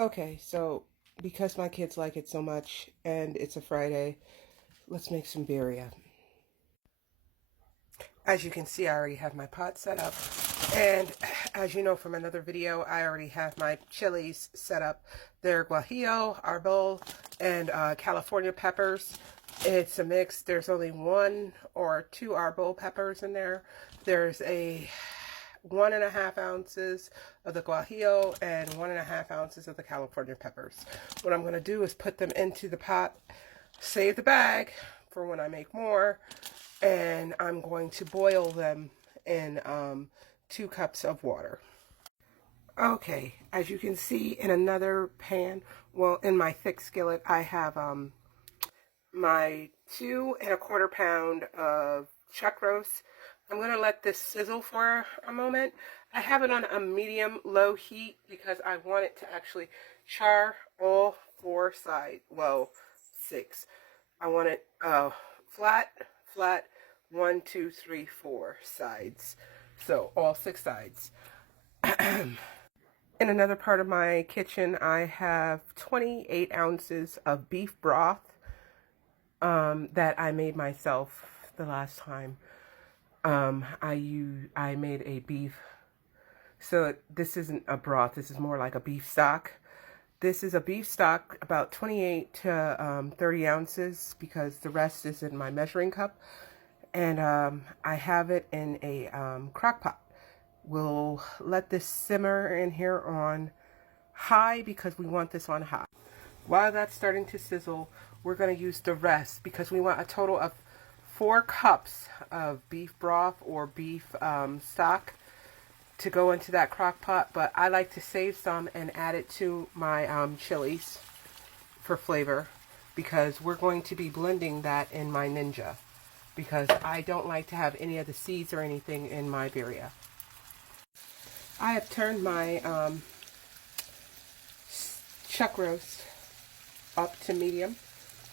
Okay, so because my kids like it so much and it's a Friday, let's make some birria. As you can see, I already have my pot set up. And as you know from another video, I already have my chilies set up. They're guajillo, arbol, and California peppers. It's a mix. There's only 1 or 2 arbol peppers in there. There's a 1.5 ounces of the guajillo and 1.5 ounces of the California peppers. What I'm going to do is put them into the pot, save the bag for when I make more, and I'm going to boil them in 2 cups of water. Okay, as you can see in another pan, well, in my thick skillet, I have my 2¼ pound of chuck roast. I'm going to let this sizzle for a moment. I have it on a medium-low heat because I want it to actually char all 4 sides. Well, 6. I want it flat, 1, 2, 3, 4 sides. So all 6 sides. In another part of my kitchen, I have 28 ounces of beef broth that I made myself the last time. I made a beef. So this isn't a broth. This is more like a beef stock. This is a beef stock, about 28 to 30 ounces, because the rest is in my measuring cup. And I have it in a crock pot. We'll let this simmer in here on high because we want this on high. While that's starting to sizzle, we're going to use the rest because we want a total of 4 cups of beef broth or beef stock to go into that crock pot, but I like to save some and add it to my chilies for flavor because we're going to be blending that in my Ninja because I don't like to have any of the seeds or anything in my birria. I have turned my chuck roast up to medium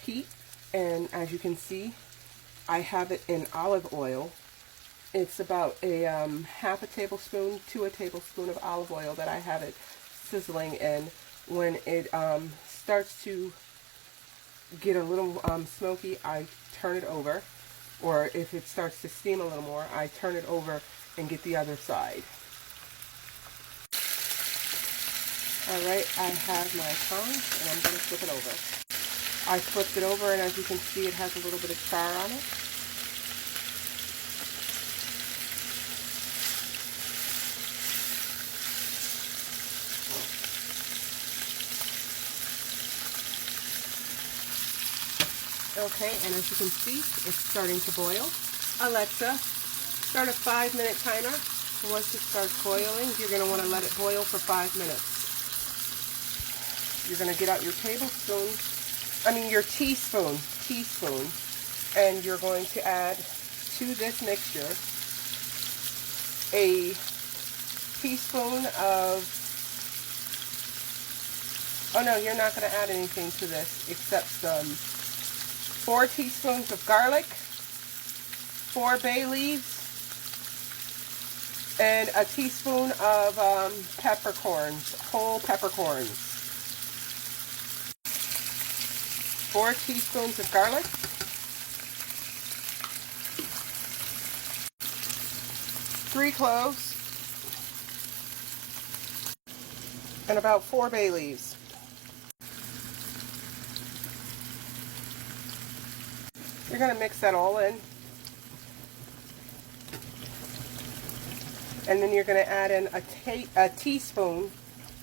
heat, and as you can see, I have it in olive oil. It's about a half a tablespoon to a tablespoon of olive oil that I have it sizzling in. When it starts to get a little smoky, I turn it over, or if it starts to steam a little more, I turn it over and get the other side. Alright, I have my tongs and I'm going to flip it over. I flipped it over and as you can see it has a little bit of char on it. Okay, and as you can see, it's starting to boil. Alexa, start a 5-minute timer. Once it starts boiling, you're going to want to let it boil for 5 minutes. You're going to get out your your teaspoon, and you're going to add to this mixture a teaspoon of, oh no, you're not going to add anything to this except some 4 teaspoons of garlic, 4 bay leaves, and a teaspoon of peppercorns, whole peppercorns. 4 teaspoons of garlic, 3 cloves, and about 4 bay leaves. You're going to mix that all in. And then you're going to add in a teaspoon.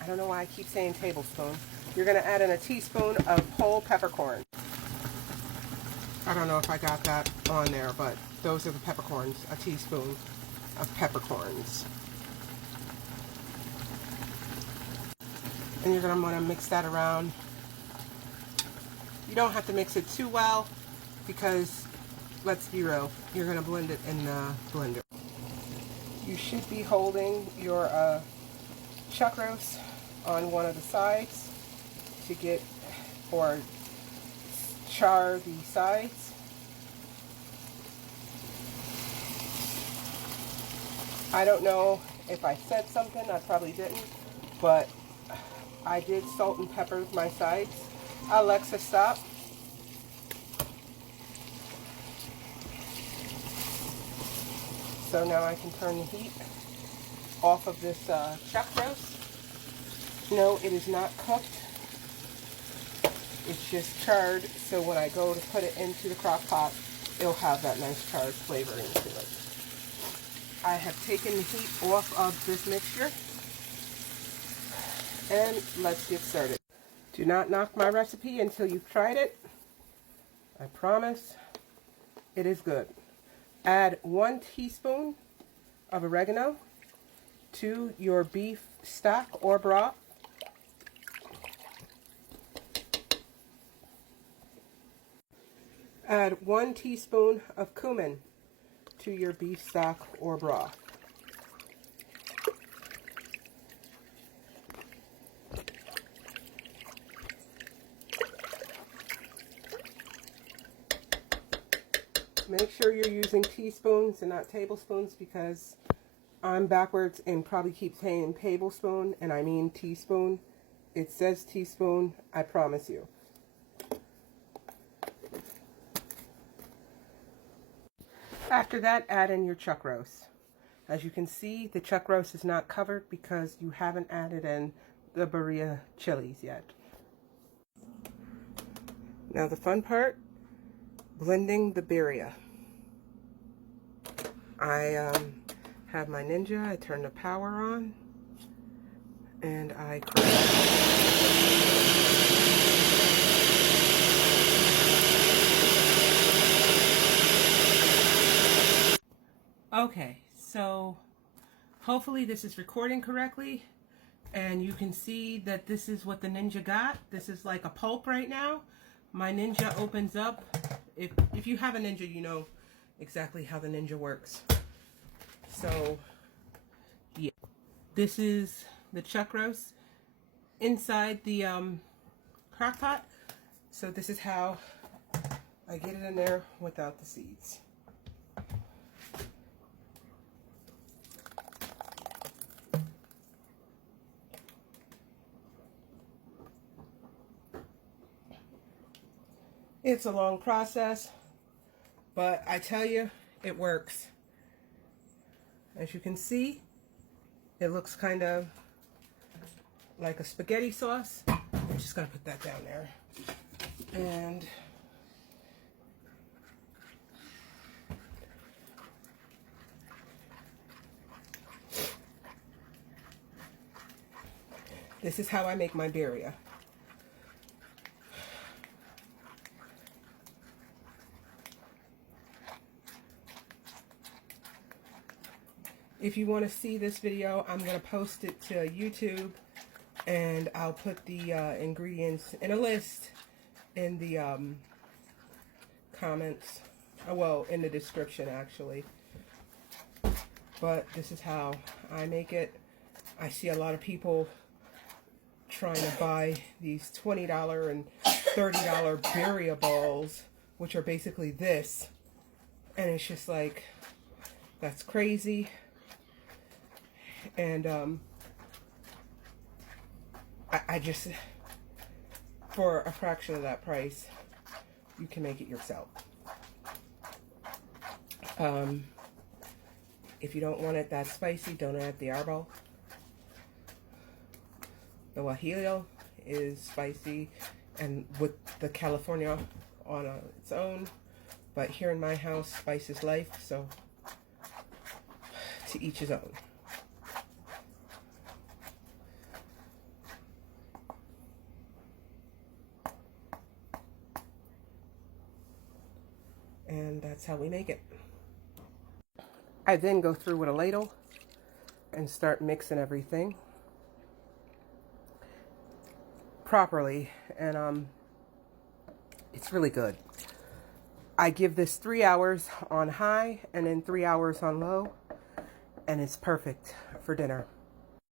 I don't know why I keep saying tablespoon. You're going to add in a teaspoon of whole peppercorn. I don't know if I got that on there, but those are the peppercorns. A teaspoon of peppercorns. And you're going to want to mix that around. You don't have to mix it too well because, let's be real, you're going to blend it in the blender. You should be holding your chuck roast on one of the sides to get or char the sides. I don't know if I said something, I probably didn't, but I did salt and pepper my sides. Alexa, stop. So now I can turn the heat off of this chuck roast. No, it is not cooked. It's just charred, so when I go to put it into the crock pot, it'll have that nice charred flavoring to it. I have taken the heat off of this mixture, and let's get started. Do not knock my recipe until you've tried it. I promise it is good. Add 1 teaspoon of oregano to your beef stock or broth. Add 1 teaspoon of cumin to your beef stock or broth. Make sure you're using teaspoons and not tablespoons, because I'm backwards and probably keep saying tablespoon and I mean teaspoon. It says teaspoon, I promise you. After that, add in your chuck roast. As you can see, the chuck roast is not covered because you haven't added in the birria chilies yet. Now the fun part, blending the birria. I have my Ninja, I turn the power on, and I Okay, so hopefully this is recording correctly, and you can see that this is what the Ninja got. This is like a pulp right now. My Ninja opens up. If you have a Ninja, you know exactly how the Ninja works. So, yeah. This is the chuck roast inside the crock pot. So this is how I get it in there without the seeds. It's a long process, but I tell you, it works. As you can see, it looks kind of like a spaghetti sauce. I'm just going to put that down there. And this is how I make my birria. If you want to see this video, I'm going to post it to YouTube, and I'll put the ingredients in a list in the comments. Well, in the description, actually. But this is how I make it. I see a lot of people trying to buy these $20 and $30 birria balls, which are basically this. And it's just like, that's crazy. And I just, for a fraction of that price, you can make it yourself. If you don't want it that spicy, don't add the arbol. The guajillo is spicy, and with the califonia on its own. But here in my house, spice is life, so to each his own. And that's how we make it. I then go through with a ladle and start mixing everything properly, and it's really good. I give this 3 hours on high and then 3 hours on low, and it's perfect for dinner.